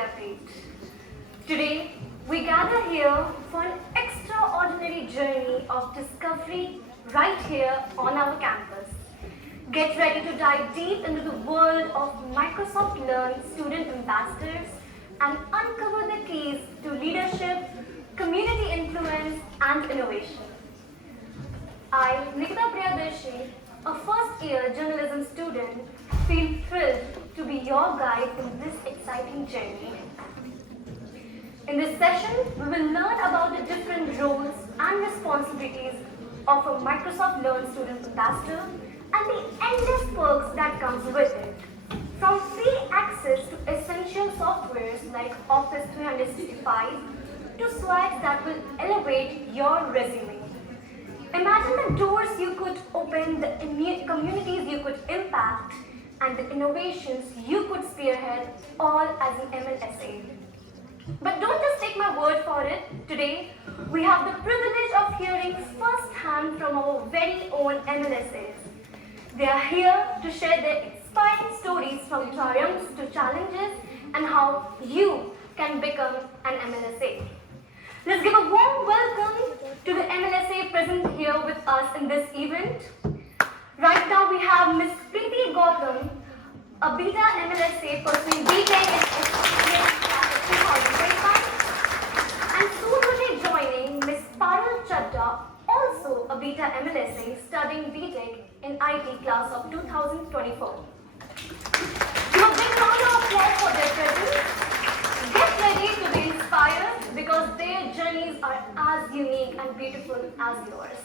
their feet. Today, we gather here for an extraordinary journey of discovery right here on our campus. Get ready to dive deep into the world of Microsoft Learn student ambassadors and uncover the keys to leadership, community influence, and innovation. I, Nikita Priyadarshi, a first-year journalism student, feel thrilled to be your guide in this exciting journey. In this session, we will learn about the different roles and responsibilities of a Microsoft Learn student ambassador and the endless perks that comes with it. From free access to essential softwares like Office 365 to swags that will elevate your resume. Imagine the doors you could open, the communities you could impact, and the innovations you could spearhead all as an MLSA. But don't just take my word for it. Today, we have the privilege of hearing firsthand from our very own MLSAs. They are here to share their inspiring stories from triumphs to challenges and how you can become an MLSA. Let's give a warm welcome to the MLSA present here with us in this event. Right now we have Ms. Preeti Gautam, a beta MLSA pursuing BTech in SPM class of 2025, and soon will be joining Ms. Parul Chadda, also a beta MLSA studying BTech in IT class of 2024. Give a big round of applause for their presence. Get ready to be inspired because their journeys are as unique and beautiful as yours.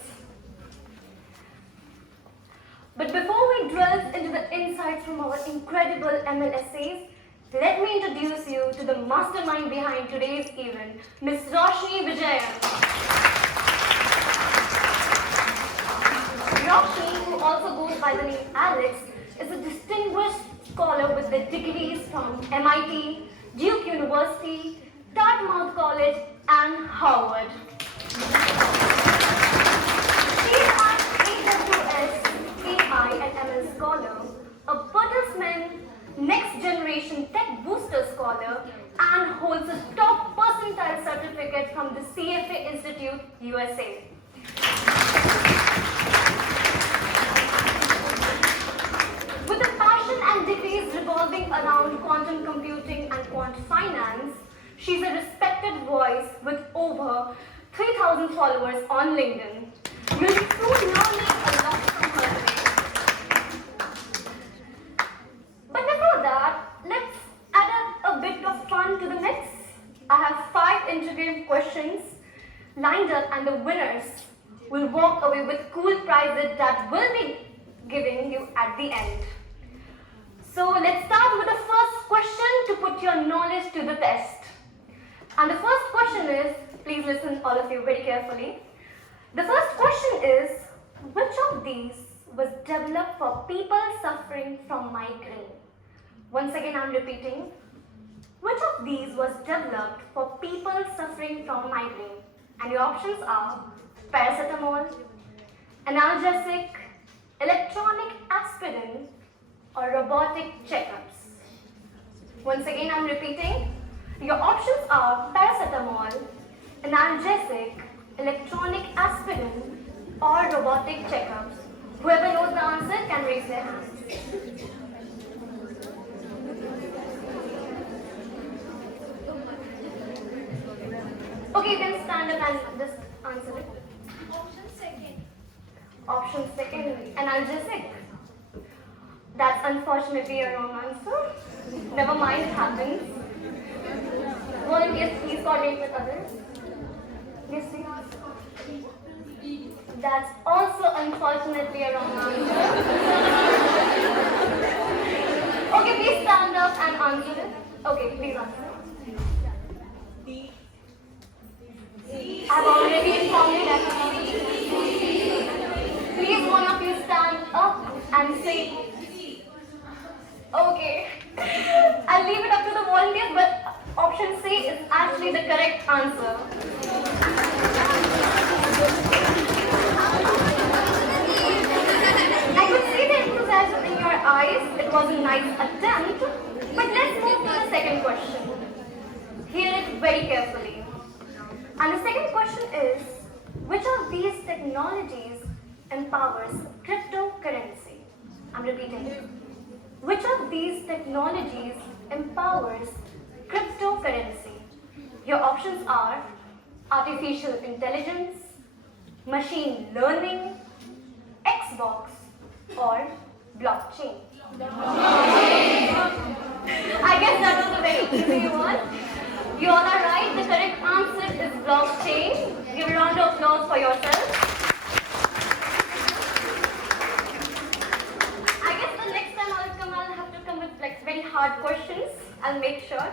But before we delve into the insights from our incredible MLSAs, let me introduce you to the mastermind behind today's event, Ms. Roshni Vijayan. Roshni, who also goes by the name Alex, is a distinguished scholar with their degrees from MIT, Duke University, Dartmouth College, and Harvard. She is an AWS, AI, and ML scholar, a Bertelsmann Next Generation Tech Booster scholar, and holds a top percentile certificate from the CFA Institute, USA. With a passion and degrees revolving around quantum computing and quant finance, she's a respected voice with over 3,000 followers on LinkedIn. You'll be soon learning a lot from her today. But before that, let's add a bit of fun to the mix. I have 5 interview questions lined up, and the winners will walk away with cool prizes that will be giving you at the end. So let's start with the first question to put your knowledge to the test. And the first question is, please listen all of you very carefully. The first question is, which of these was developed for people suffering from migraine? Once again I'm repeating, which of these was developed for people suffering from migraine? And your options are paracetamol, analgesic, electronic aspirin, or robotic checkups. Once again I'm repeating, your options are paracetamol, analgesic, electronic aspirin, or robotic checkups. Whoever knows the answer can raise their hand. Okay, you can stand up and just answer it. Option second. Option second, analgesic. That's unfortunately a wrong answer. Never mind, it happens. Volunteers, please coordinate with others. Yes, please. That's also unfortunately a wrong answer. Okay, please stand up and answer it. Okay, please answer. I've already informed you that. Please, one of you stand up and say. Okay. I'll leave it up to the volunteers, but option C is actually the correct answer. I could see the enthusiasm in your eyes. It was a nice attempt. But let's move to the second question. very carefully. And the second question is, which of these technologies empowers cryptocurrency? I'm repeating. Which of these technologies empowers cryptocurrency? Your options are artificial intelligence, machine learning, Xbox, or blockchain. I guess that was a very easy one. You all are right. The correct answer is blockchain. Give a round of applause for yourself. I guess the next time I'll have to come with like very hard questions. I'll make sure.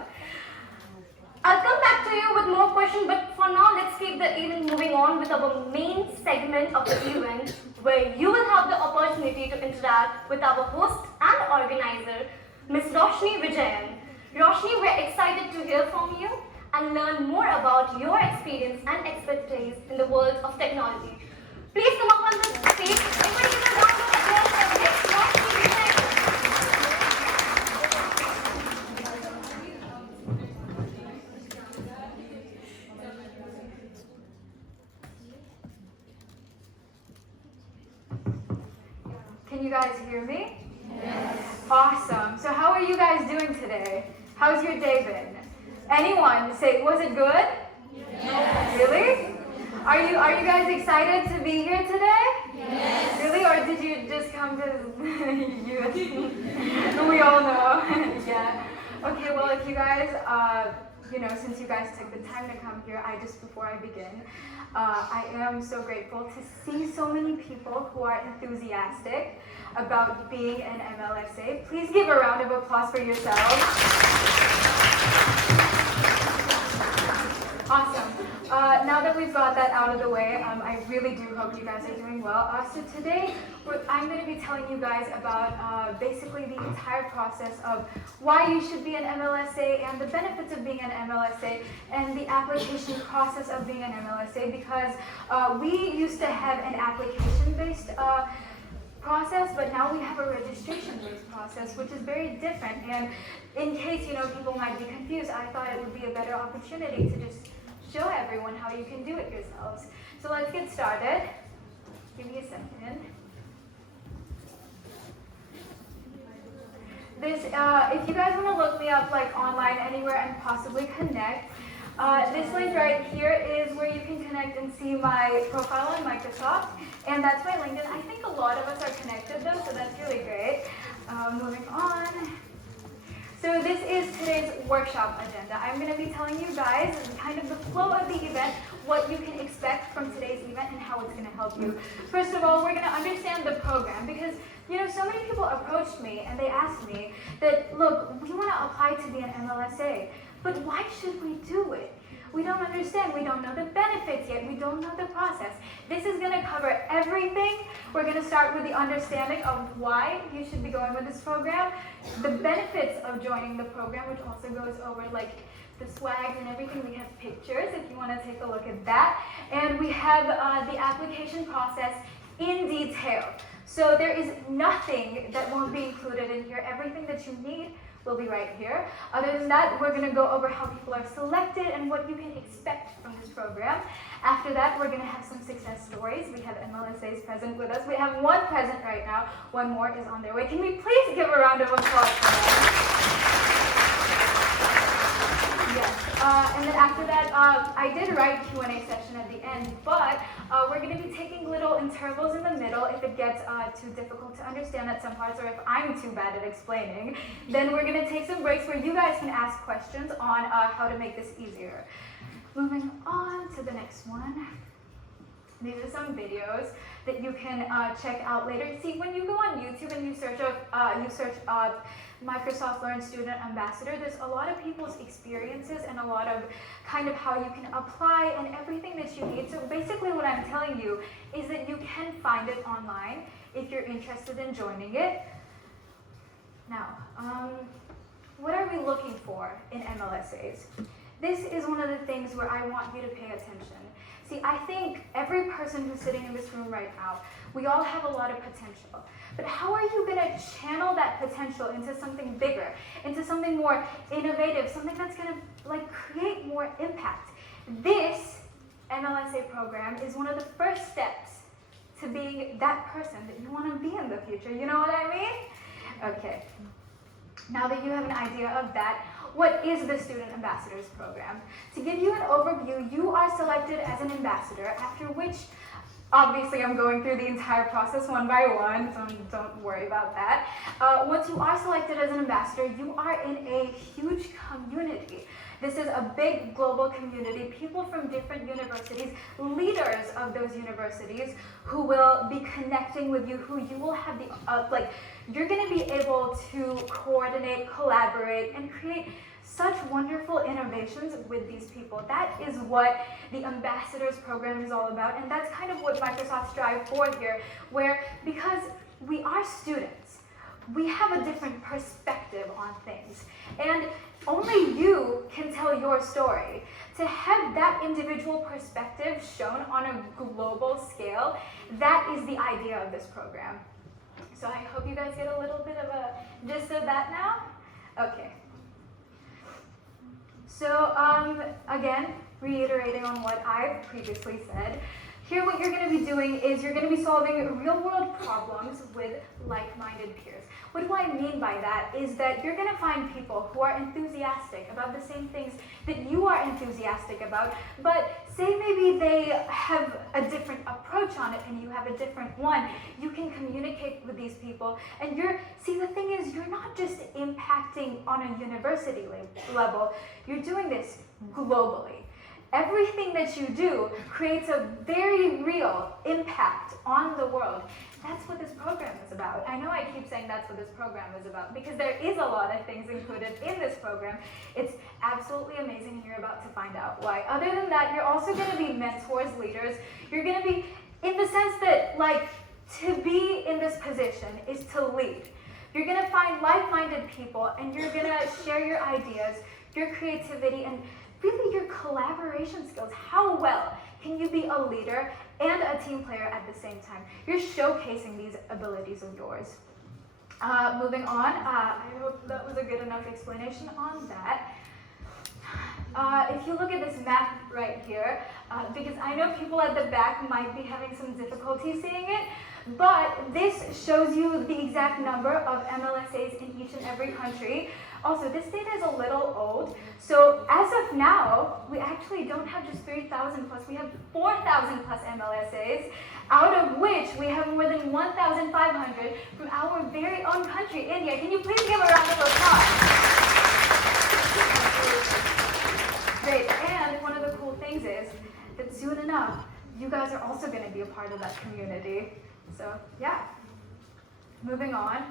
I'll come back to you with more questions, but for now, let's keep the event moving on with our main segment of the event, where you will have the opportunity to interact with our host and organizer, Ms. Roshni Vijayan. Roshni, we're excited to hear from you and learn more about your experience and expertise in the world of technology. Please come up on the stage. Everybody give a round of applause for Ms. Roshni Vijayan. Can you guys hear me? Yes. Awesome. So how are you guys doing today? How's your day been? Anyone say, was it good? Yes. Really? Are you guys excited to be here today? Yes. Really? Or did you just come because we all know? Yeah. Okay, well if you guys since you guys took the time to come here, before I begin, I am so grateful to see so many people who are enthusiastic about being an MLSA. Please give a round of applause for yourselves. Awesome. Now that we've got that out of the way, I really do hope you guys are doing well. So today, I'm going to be telling you guys about basically the entire process of why you should be an MLSA and the benefits of being an MLSA and the application process of being an MLSA, because we used to have an application-based process, but now we have a registration-based process, which is very different. And in case people might be confused, I thought it would be a better opportunity to just show everyone how you can do it yourselves. So let's get started. Give me a second. If you guys want to look me up like online anywhere and possibly connect, this link right here is where you can connect and see my profile on Microsoft, and that's my LinkedIn. I think a lot of us are connected though, so that's really great. Moving on. So this is today's workshop agenda. I'm going to be telling you guys kind of the flow of the event, what you can expect from today's event, and how it's going to help you. First of all, we're going to understand the program, because so many people approached me and they asked me that, look, we want to apply to be an MLSA, but why should we do it? We don't understand. We don't know the benefits yet. We don't know the process. This is going to cover everything. We're going to start with the understanding of why you should be going with this program, the benefits of joining the program, which also goes over like the swag and everything. We have pictures if you want to take a look at that. And we have the application process in detail. So there is nothing that won't be included in here. Everything that you need will be right here. Other than that, we're going to go over how people are selected and what you can expect from this program. After that, we're going to have some success stories. We have MLSAs present with us. We have one present right now. One more is on their way. Can we please give a round of applause for them? Yes. And then after that, I did write Q&A session at the end, but we're going to be taking little intervals in the middle. If it gets too difficult to understand at some parts, or if I'm too bad at explaining, then we're going to take some breaks where you guys can ask questions on how to make this easier. Moving on to the next one. These are some videos that you can check out later. See, when you go on YouTube and you search up Microsoft Learn Student Ambassador, there's a lot of people's experiences and a lot of kind of how you can apply and everything that you need. So basically what I'm telling you is that you can find it online if you're interested in joining it. Now, what are we looking for in MLSAs? this is one of the things where I want you to pay attention. See, I think every person who's sitting in this room right now, we all have a lot of potential. But how are you going to channel that potential into something bigger, into something more innovative, something that's going to create more impact? This MLSA program is one of the first steps to being that person that you want to be in the future. You know what I mean? Okay. Now that you have an idea of that, what is the Student Ambassadors Program? To give you an overview, you are selected as an ambassador, after which, obviously I'm going through the entire process one by one, so don't worry about that. Once you are selected as an ambassador, you are in a huge community. This is a big global community, people from different universities, leaders of those universities who will be connecting with you, who you will have you're going to be able to coordinate, collaborate, and create such wonderful innovations with these people. That is what the Ambassadors Program is all about, and that's kind of what Microsoft strives for here, where because we are students, we have a different perspective on things, and only you can tell your story. To have that individual perspective shown on a global scale, that is the idea of this program. So I hope you guys get a little bit of a gist of that now. Okay. So again, reiterating on what I've previously said, here what you're going to be doing is you're going to be solving real-world problems with like-minded peers. What do I mean by that is that you're going to find people who are enthusiastic about the same things that you are enthusiastic about, but say maybe they have a different approach on it and you have a different one. You can communicate with these people, and see, the thing is, you're not just impacting on a university level, you're doing this globally. Everything that you do creates a very real impact on the world. That's what this program is about. I know I keep saying that's what this program is about because there is a lot of things included in this program. It's absolutely amazing, and you're about to find out why. Other than that, you're also going to be mentors, leaders. You're going to be, in the sense that, to be in this position is to lead. You're going to find like-minded people, and you're going to share your ideas, your creativity, and really your collaboration skills. How well can you be a leader and a team player at the same time? You're showcasing these abilities of yours. Moving on, I hope that was a good enough explanation on that. If you look at this map right here, because I know people at the back might be having some difficulty seeing it, but this shows you the exact number of MLSAs in each and every country. Also, this data is a little old, so as of now, we actually don't have just 3,000 plus, we have 4,000 plus MLSAs, out of which we have more than 1,500 from our very own country, India. Can you please give a round of applause? Great, and one of the cool things is that soon enough, you guys are also going to be a part of that community. So, yeah. Moving on.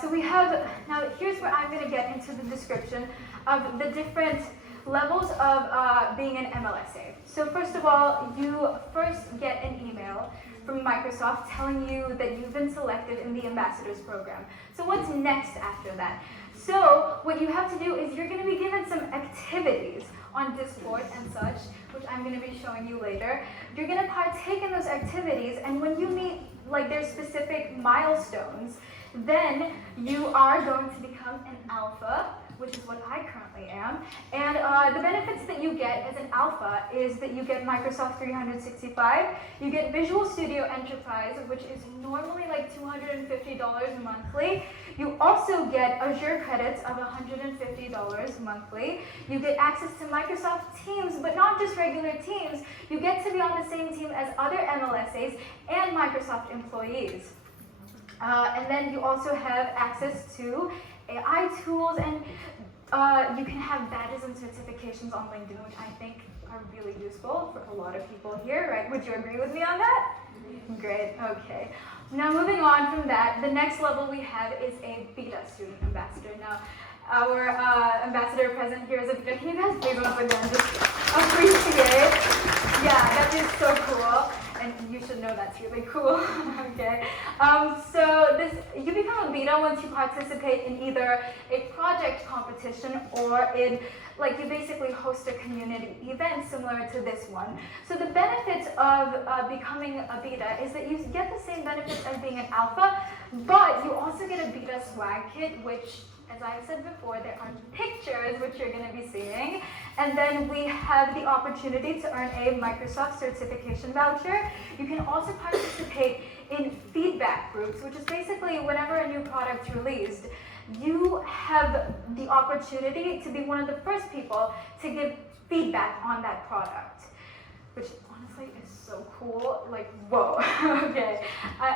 So we have, now here's where I'm going to get into the description of the different levels of being an MLSA. So first of all, you first get an email from Microsoft telling you that you've been selected in the Ambassadors Program. So what's next after that? So what you have to do is you're going to be given some activities on Discord and such, which I'm going to be showing you later. You're going to partake in those activities, and when you meet their specific milestones, then you are going to become an alpha, which is what I currently am. And the benefits that you get as an alpha is that you get Microsoft 365, you get Visual Studio Enterprise, which is normally $250 monthly. You also get Azure credits of $150 monthly. You get access to Microsoft Teams, but not just regular Teams. You get to be on the same team as other MLSAs and Microsoft employees. And then you also have access to AI tools, and you can have badges and certifications on LinkedIn, which I think are really useful for a lot of people here, right? Would you agree with me on that? Great, okay. Now moving on from that, the next level we have is a beta student ambassador. Now, our ambassador present here is a beta. Can you guys please once again just appreciate? Yeah, that is so cool. And you should know that's really cool. Okay. So you become a beta once you participate in either a project competition or in, like, you basically host a community event similar to this one. So the benefits of becoming a beta is that you get the same benefits as being an alpha, but you also get a beta swag kit, which, as I said before, there are pictures which you're going to be seeing. And then we have the opportunity to earn a Microsoft certification voucher. You can also participate in feedback groups, which is basically whenever a new product's released, you have the opportunity to be one of the first people to give feedback on that product, which honestly is so cool, like, whoa, okay.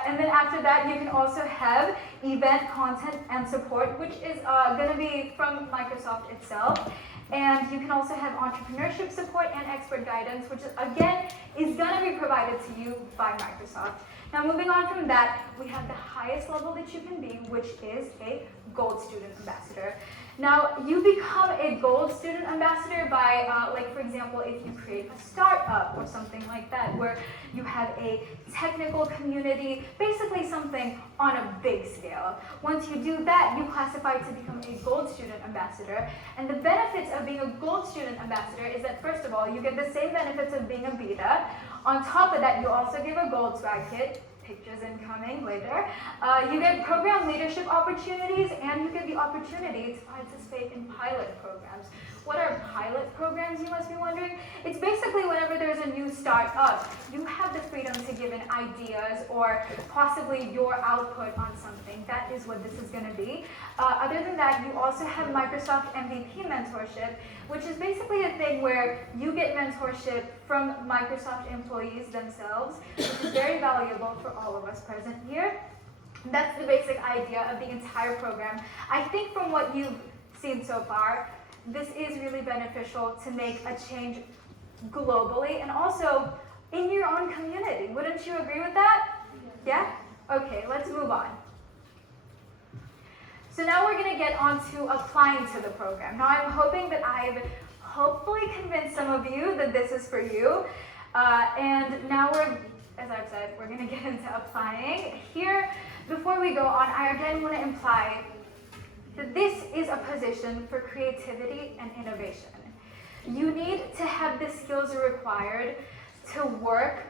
And then after that, you can also have event content and support, which is gonna be from Microsoft itself. And you can also have entrepreneurship support and expert guidance, which again, is gonna be provided to you by Microsoft. Now moving on from that, we have the highest level that you can be, which is a Gold Student Ambassador. Now, you become a Gold Student Ambassador by, like for example, if you create a startup or something like that, where you have a technical community, basically something on a big scale. Once you do that, you classify to become a Gold Student Ambassador. And the benefits of being a Gold Student Ambassador is that, first of all, you get the same benefits of being a beta. On top of that, you also give a Gold Swag Kit, pictures incoming later. You get program leadership opportunities, and you get the opportunity to participate in pilot programs. What are pilot programs, you must be wondering? It's basically whenever there's a new startup, you have the freedom to give in ideas or possibly your output on something. That is what this is going to be. Other than that, you also have Microsoft MVP mentorship, which is basically a thing where you get mentorship from Microsoft employees themselves, which is very valuable for all of us present here. That's the basic idea of the entire program. I think from what you've seen so far, this is really beneficial to make a change globally and also in your own community. Wouldn't you agree with that? Yeah? Okay, let's move on. So now we're going to get on to applying to the program. Now I'm hoping that I've hopefully convinced some of you that this is for you. And now as I've said, we're going to get into applying. Here, before we go on, I again want to imply that this is a position for creativity and innovation. You need to have the skills required to work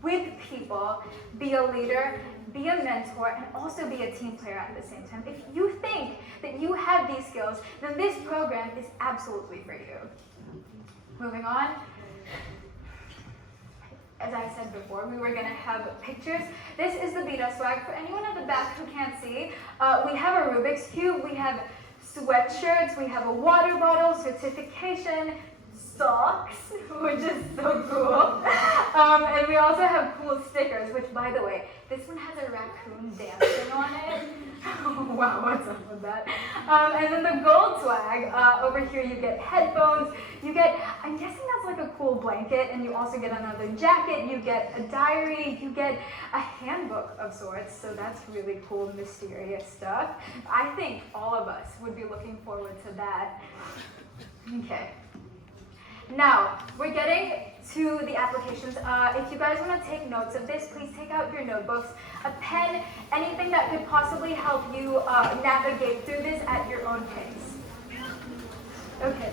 with people, be a leader, be a mentor, and also be a team player at the same time. If you think that you have these skills, then this program is absolutely for you. Moving on. As I said before, we were going to have pictures. This is the beta swag. For anyone at the back who can't see, we have a Rubik's Cube, we have sweatshirts, we have a water bottle, certification, socks, which is so cool. And we also have cool stickers, which, by the way, this one has a raccoon dancing on it. Wow, what's up with that? And then the gold swag, over here you get headphones, you get, I'm guessing that's like a cool blanket, and you also get another jacket, you get a diary, you get a handbook of sorts, so that's really cool, mysterious stuff. I think all of us would be looking forward to that. Okay. Now, we're getting to the applications. If you guys want to take notes of this, please take out your notebooks, a pen, anything that could possibly help you navigate through this at your own pace. Okay.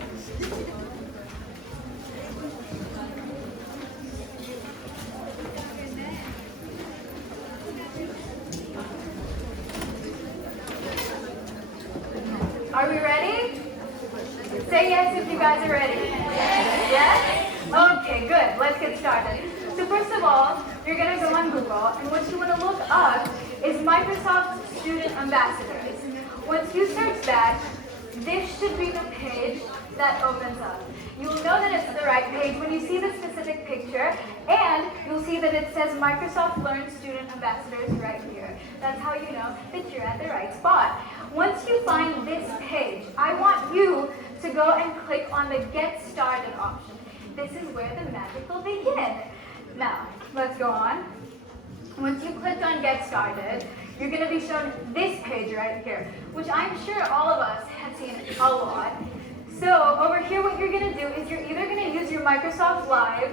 Are we ready? Say yes if you guys are ready. Yes? Okay, good. Let's get started. So first of all, you're going to go on Google, and what you want to look up is Microsoft Student Ambassadors. Once you search that, this should be the page that opens up. You'll know that it's the right page when you see the specific picture, and you'll see that it says Microsoft Learn Student Ambassadors right here. That's how you know that you're at the right spot. Once you find this page, I want you to go and click on the Get Started option. This is where the magic will begin. Now, let's go on. Once you clicked on Get Started, you're going to be shown this page right here, which I'm sure all of us have seen a lot. So over here, what you're going to do is you're either going to use your Microsoft Live.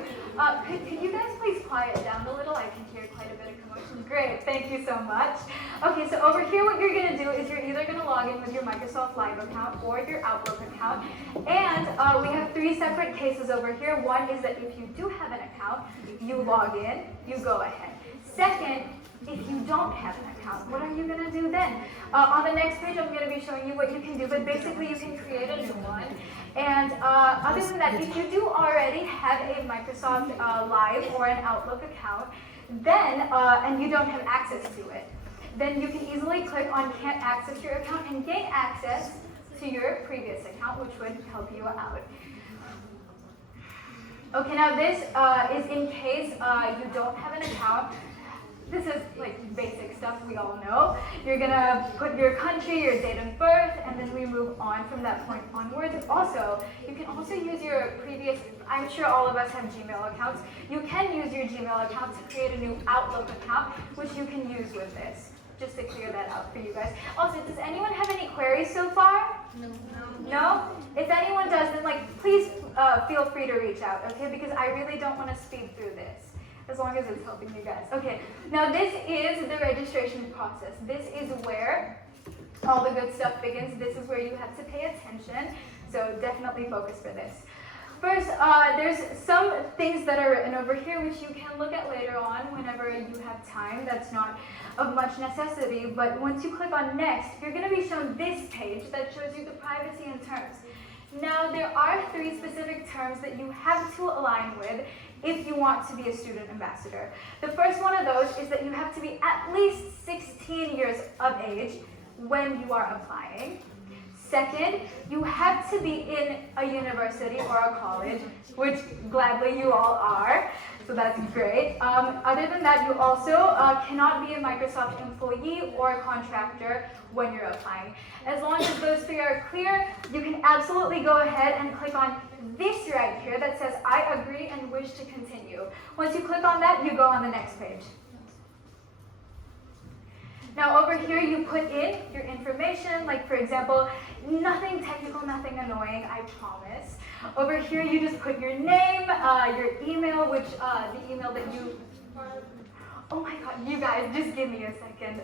Could you guys please quiet down a little? I can hear quite a bit of commotion. Great, thank you so much. Okay, so over here what you're gonna do is you're either gonna log in with your Microsoft Live account or your Outlook account. And we have 3 separate cases over here. One is that if you do have an account, you log in, you go ahead. Second, if you don't have an account, what are you gonna do then? On the next page, I'm gonna be showing you what you can do, but basically you can create a new one. And other than that, if you do already have a Microsoft Live or an Outlook account, then, and you don't have access to it, then you can easily click on Can't Access Your Account and gain access to your previous account, which would help you out. Okay, now this is in case you don't have an account. This is like basic stuff we all know. You're gonna put your country, your date of birth, and then we move on from that point onwards. Also, you can also use your previous, I'm sure all of us have Gmail accounts. You can use your Gmail account to create a new Outlook account, which you can use with this, just to clear that out for you guys. Also, does anyone have any queries so far? No? If anyone does, then please feel free to reach out, okay? Because I really don't want to speed through this, as long as it's helping you guys. Okay, now this is the registration process. This is where all the good stuff begins. This is where you have to pay attention, so definitely focus for this. First, there's some things that are written over here which you can look at later on whenever you have time. That's not of much necessity, but once you click on next, you're going to be shown this page that shows you the privacy and terms. Now, there are 3 specific terms that you have to align with if you want to be a student ambassador. The first one of those is that you have to be at least 16 years of age when you are applying. Second, you have to be in a university or a college, which gladly you all are, so that's great. Other than that, you also cannot be a Microsoft employee or a contractor when you're applying. As long as those 3 are clear, you can absolutely go ahead and click on this right here that says, I agree and wish to continue. Once you click on that, you go on the next page. Now over here you put in your information, like for example, nothing technical, nothing annoying, I promise. Over here you just put your name, your email, which the email that you, oh my god, you guys, just give me a second.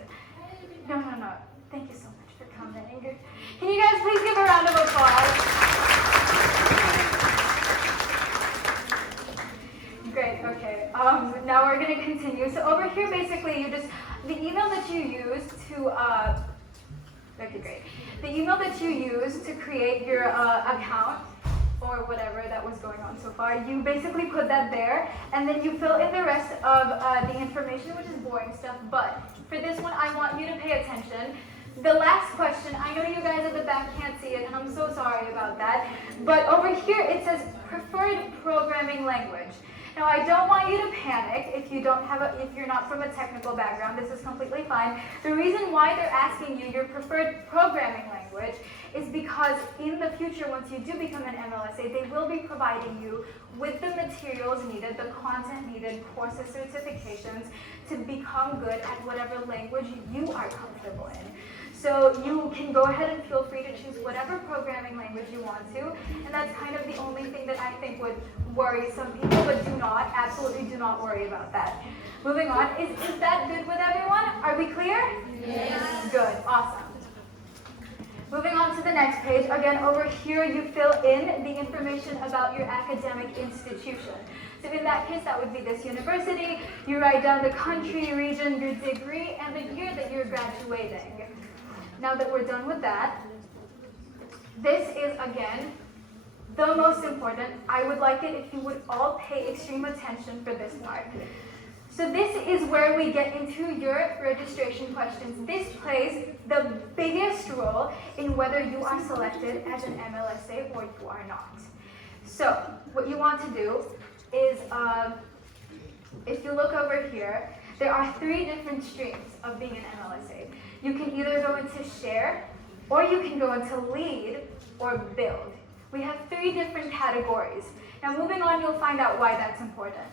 No, thank you so much for coming. Can you guys please give a round of applause? Great, okay, now we're gonna continue. So over here basically you just, the email that you use to, okay, great. The email that you use to create your account or whatever that was going on so far, you basically put that there, and then you fill in the rest of the information, which is boring stuff. But for this one, I want you to pay attention. The last question, I know you guys at the back can't see it, and I'm so sorry about that, but over here it says preferred programming language. Now, I don't want you to panic if you don't have if you're not from a technical background. This is completely fine. The reason why they're asking you your preferred programming language is because in the future, once you do become an MLSA, they will be providing you with the materials needed, the content needed, courses, certifications to become good at whatever language you are comfortable in. So you can go ahead and feel free to choose whatever programming language you want to, and that's kind of the only thing that I think would worry some people, but absolutely do not worry about that. Moving on, is that good with everyone? Are we clear? Yes. Good, awesome. Moving on to the next page, again over here you fill in the information about your academic institution. So in that case, that would be this university. You write down the country, region, your degree, and the year that you're graduating. Now that we're done with that, this is, again, the most important. I would like it if you would all pay extreme attention for this part. So this is where we get into your registration questions. This plays the biggest role in whether you are selected as an MLSA or you are not. So what you want to do is, if you look over here, there are 3 different streams of being an MLSA. You can either go into share, or you can go into lead, or build. We have 3 different categories. Now moving on, you'll find out why that's important.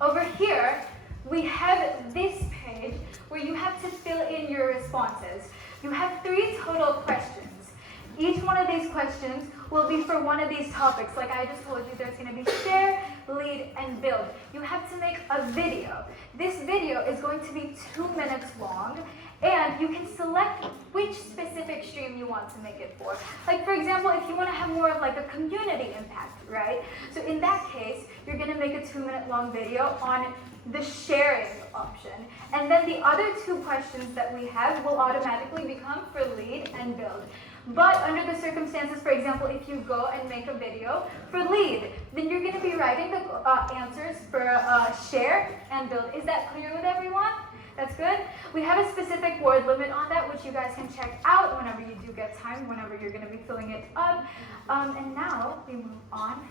Over here, we have this page where you have to fill in your responses. You have 3 total questions. Each one of these questions will be for one of these topics. Like I just told you, there's going to be share, lead, and build. You have to make a video. This video is going to be 2 minutes long, and you can select which specific stream you want to make it for. Like for example, if you want to have more of like a community impact, right? So in that case, you're going to make a 2-minute long video on the sharing option. And then the other 2 questions that we have will automatically become for lead and build. But under the circumstances, for example, if you go and make a video for lead, then you're going to be writing the answers for share and build. Is that clear with everyone? That's good? We have a specific word limit on that, which you guys can check out whenever you do get time, whenever you're going to be filling it up. And now we move on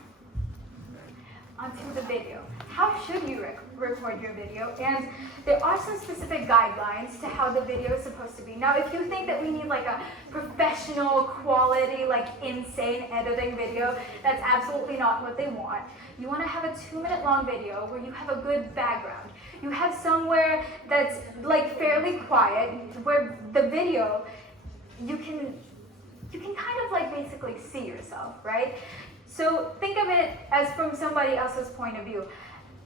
onto the video. How should you record your video? And there are some specific guidelines to how the video is supposed to be. Now, if you think that we need like a professional quality, like insane editing video, that's absolutely not what they want. You want to have a 2-minute long video where you have a good background. You have somewhere that's like fairly quiet, where the video, you can kind of like basically see yourself, right? So think of it as from somebody else's point of view.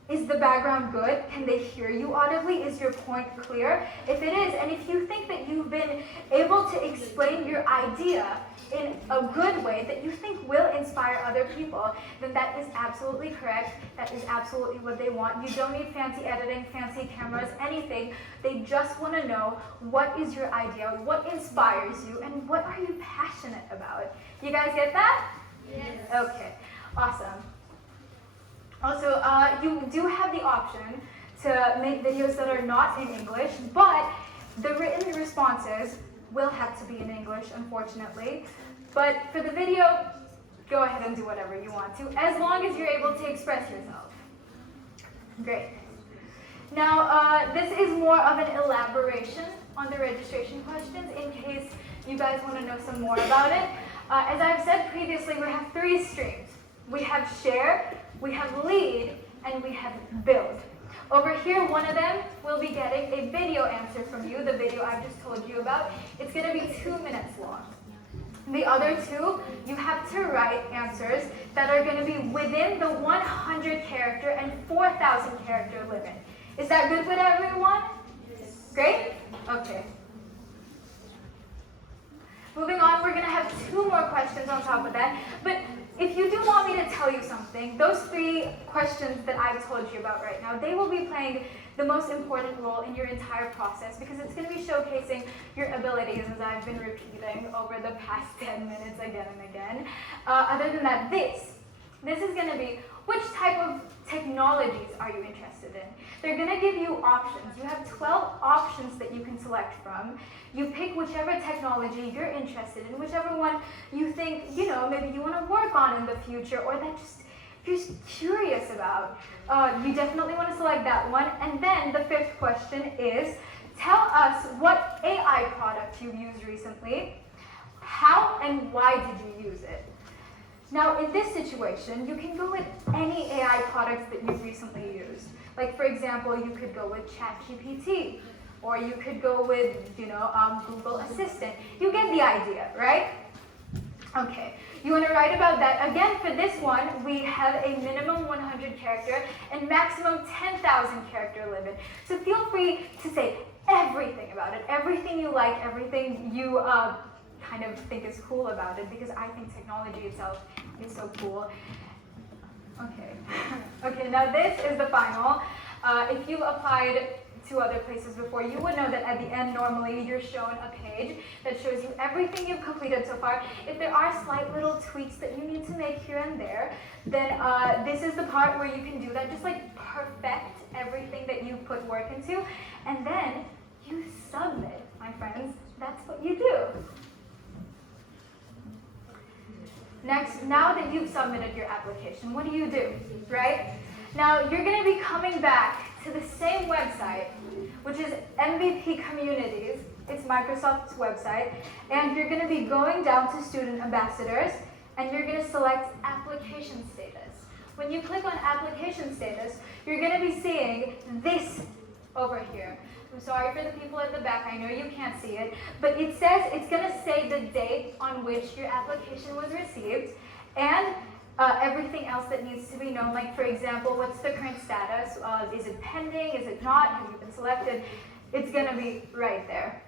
Is the background good? Can they hear you audibly? Is your point clear? If it is, and if you think that you've been able to explain your idea in a good way that you think will inspire other people, then that is absolutely correct. That is absolutely what they want. You don't need fancy editing, fancy cameras, anything. They just want to know what is your idea, what inspires you, and what are you passionate about. You guys get that? Yes. Okay, awesome. Also, you do have the option to make videos that are not in English, but the written responses will have to be in English, unfortunately. But for the video, go ahead and do whatever you want to, as long as you're able to express yourself. Great. Now, this is more of an elaboration on the registration questions in case you guys want to know some more about it. As I've said previously, we have 3 streams. We have share, we have lead, and we have build. Over here, one of them will be getting a video answer from you, the video I've just told you about. It's going to be 2 minutes long. The other 2, you have to write answers that are going to be within the 100 character and 4,000 character limit. Is that good with everyone? Yes. Great? Okay. Moving on, we're going to have 2 more questions on top of that. But if you do want me to tell you something, those 3 questions that I've told you about right now, they will be playing the most important role in your entire process because it's going to be showcasing your abilities, as I've been repeating over the past 10 minutes again and again. Other than that, this is going to be, which type of technologies are you interested in? They're going to give you options. You have 12 options that you can select from. You pick whichever technology you're interested in, whichever one you think, maybe you want to work on in the future, or that you're just curious about. You definitely want to select that one. And then the 5th question is, tell us what AI product you've used recently, how and why did you use it? Now, in this situation, you can go with any AI products that you've recently used. Like, for example, you could go with ChatGPT, or you could go with, Google Assistant. You get the idea, right? Okay, you want to write about that. Again, for this one, we have a minimum 100 character and maximum 10,000 character limit. So feel free to say everything about it, everything you like, everything you kind of think is cool about it, because I think technology itself is so cool. Okay. Okay, now this is the final. If you've applied to other places before, you would know that at the end, normally, you're shown a page that shows you everything you've completed so far. If there are slight little tweaks that you need to make here and there, then this is the part where you can do that. Just like perfect everything that you put work into, and then you submit, my friends. That's what you do. Next, now that you've submitted your application, what do? Right? Now, you're going to be coming back to the same website, which is MVP Communities. It's Microsoft's website. And you're going to be going down to Student Ambassadors, and you're going to select Application Status. When you click on Application Status, you're going to be seeing this over here. I'm sorry for the people at the back, I know you can't see it, but it says, it's going to say the date on which your application was received and everything else that needs to be known, like for example, what's the current status? Is it pending? Is it not? Have you been selected? It's going to be right there.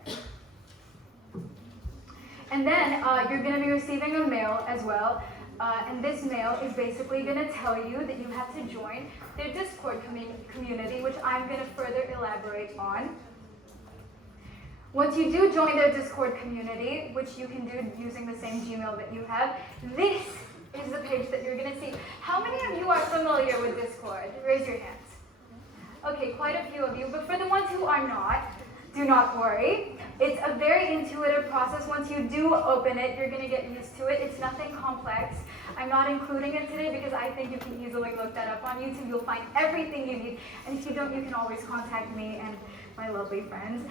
And then you're going to be receiving a mail as well. And this mail is basically going to tell you that you have to join their Discord community, which I'm going to further elaborate on. Once you do join their Discord community, which you can do using the same Gmail that you have, this is the page that you're going to see. How many of you are familiar with Discord? Raise your hands. Okay, quite a few of you, but for the ones who are not, do not worry. It's a very intuitive process. Once you do open it, you're going to get used to it. It's nothing complex. I'm not including it today because I think you can easily look that up on YouTube. You'll find everything you need. And if you don't, you can always contact me and my lovely friends.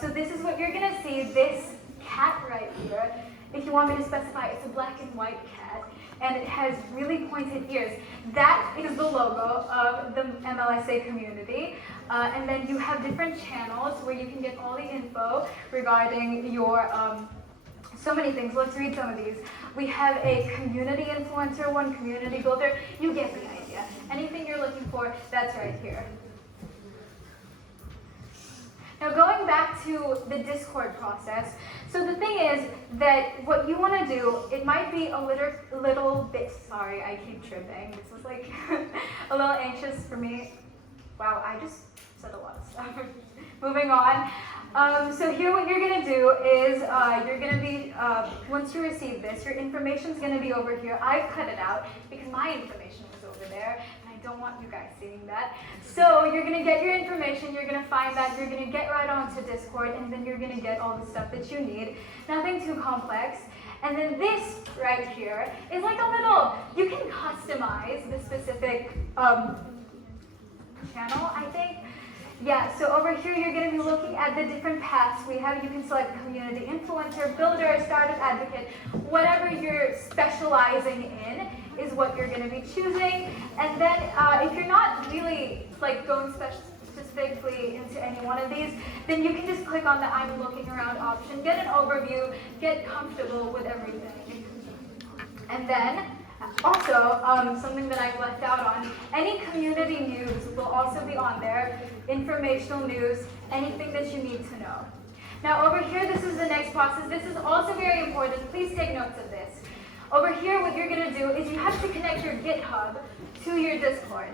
So this is what you're going to see, this cat right here. If you want me to specify, it's a black and white cat. And it has really pointed ears. That is the logo of the MLSA community. And then you have different channels where you can get all the info regarding your, so many things. Let's read some of these. We have a community influencer one, community builder. You get the idea. Anything you're looking for, that's right here. Now going back to the Discord process, so the thing is that what you want to do, it might be a little bit, sorry, I keep tripping. This is like a little anxious for me. Wow, I just said a lot of stuff. Moving on. So here what you're going to do is you're going to be, once you receive this, your information is going to be over here. I've cut it out because my information was over there. Don't want you guys seeing that. So you're going to get your information, you're going to find that, you're going to get right onto Discord, and then you're going to get all the stuff that you need. Nothing too complex. And then this right here is like a little, you can customize the specific channel, I think. Yeah, so over here you're going to be looking at the different paths we have. You can select community influencer, builder, startup advocate, whatever you're specializing in is what you're going to be choosing. And then if you're not really like going specifically into any one of these, then you can just click on the I'm looking around option, get an overview, get comfortable with everything. And then also, something that I've left out on, any community news will also be on there, informational news, anything that you need to know. Now over here, this is the next process. This is also very important. Please take notes of this. Over here, what you're going to do is you have to connect your GitHub to your Discord.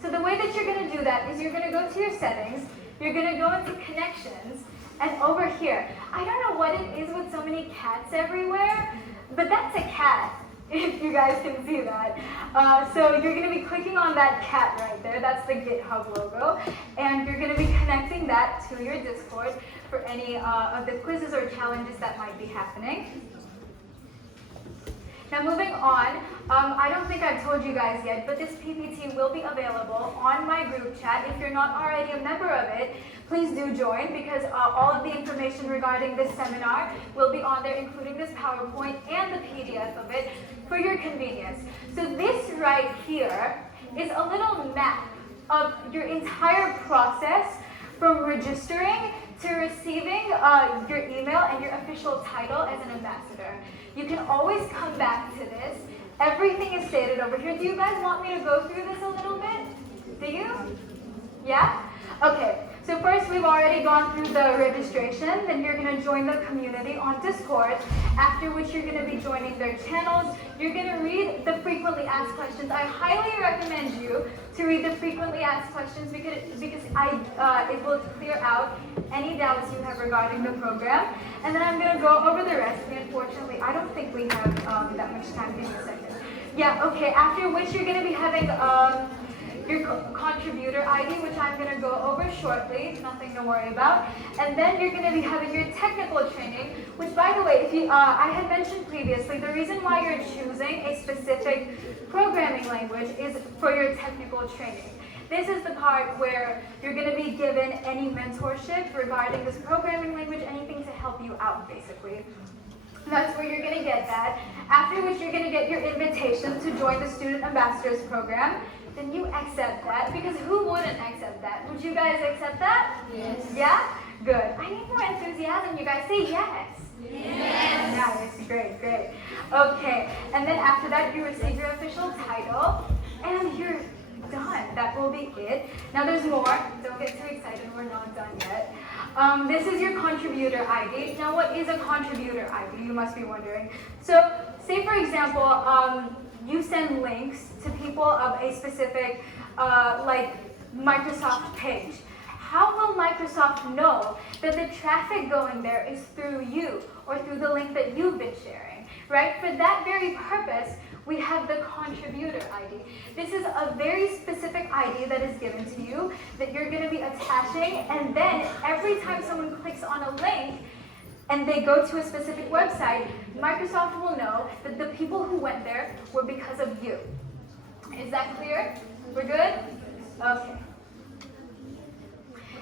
So the way that you're going to do that is you're going to go to your settings, you're going to go into connections, and over here, I don't know what it is with so many cats everywhere, but that's a cat, if you guys can see that. So you're going to be clicking on that cat right there, that's the GitHub logo, and you're going to be connecting that to your Discord for any of the quizzes or challenges that might be happening. Now moving on, I don't think I've told you guys yet, but this PPT will be available on my group chat. If you're not already a member of it, please do join because all of the information regarding this seminar will be on there, including this PowerPoint and the PDF of it for your convenience. So this right here is a little map of your entire process from registering to receiving your email and your official title as an ambassador. You can always come back to this. Everything is stated over here. Do you guys want me to go through this a little bit? Do you? Yeah? Okay. So first, we've already gone through the registration. Then you're going to join the community on Discord, after which you're going to be joining their channels. You're going to read the frequently asked questions. I highly recommend you to read the frequently asked questions because it will clear out any doubts you have regarding the program. And then I'm going to go over the rest. And unfortunately, I don't think we have that much time. Give me a second. Yeah, okay. After which you're going to be having your contributor ID, which I'm going to go over shortly, nothing to worry about. And then you're going to be having your technical training, which by the way, if you, I had mentioned previously, the reason why you're choosing a specific programming language is for your technical training. This is the part where you're going to be given any mentorship regarding this programming language, anything to help you out, basically. That's where you're going to get that. After which you're going to get your invitation application to join the Student Ambassadors Program, then you accept that, because who wouldn't accept that? Would you guys accept that? Yes. Yeah? Good. I need more enthusiasm. You guys say yes. Yes. Nice. Great, great. Okay. And then after that, you receive your official title, and you're done. That will be it. Now there's more. Don't get too excited. We're not done yet. This is your contributor ID. Now, what is a contributor ID? You must be wondering. So, say for example, you send links to people of a specific, like Microsoft page. How will Microsoft know that the traffic going there is through you or through the link that you've been sharing, right? For that very purpose, we have the contributor ID. This is a very specific ID that is given to you that you're going to be attaching, and then every time someone clicks on a link and they go to a specific website, Microsoft will know that the people who went there were because of you. Is that clear? We're good? Okay.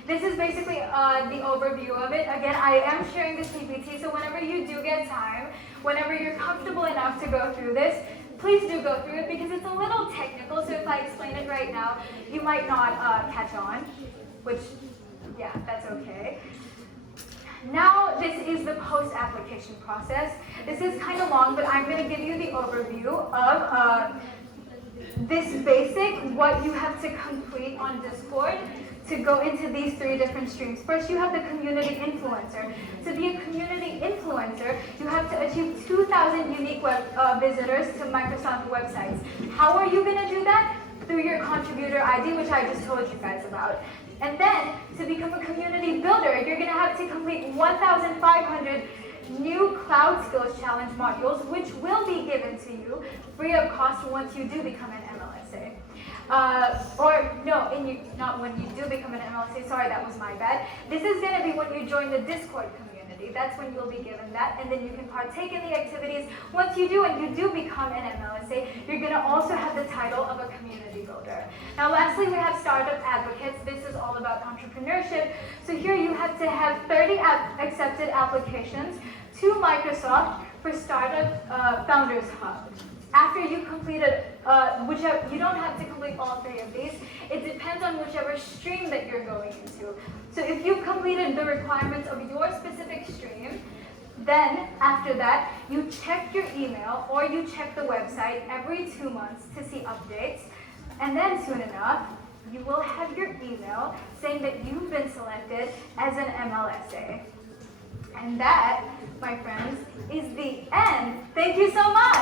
This is basically the overview of it. Again, I am sharing this PPT, so whenever you do get time, whenever you're comfortable enough to go through this, please do go through it because it's a little technical, so if I explain it right now, you might not catch on, which, yeah, that's okay. Now, this is the post-application process. This is kind of long, but I'm going to give you the overview of this basic, what you have to complete on Discord to go into these 3 different streams. First, you have the community influencer. To be a community influencer, you have to achieve 2,000 unique visitors to Microsoft websites. How are you going to do that? Through your contributor ID, which I just told you guys about. And then, to become a community builder, you're going to have to complete 1,500 new Cloud Skills Challenge modules, which will be given to you free of cost once you do become an MLSA. Not when you do become an MLSA, sorry, that was my bad. This is going to be when you join the Discord community. That's when you'll be given that, and then you can partake in the activities. Once you do, and you do become an MLSA, you're going to also have the title of a community builder. Now, lastly, we have startup advocates. This is all about entrepreneurship. So here you have to have 30 accepted applications to Microsoft for Startup Founders Hub. After you completed, you don't have to complete all 3 of these. It depends on whichever stream that you're going into. So if you've completed the requirements of your specific stream, then after that, you check your email or you check the website every 2 months to see updates. And then soon enough, you will have your email saying that you've been selected as an MLSA. And that, my friends, is the end. Thank you so much.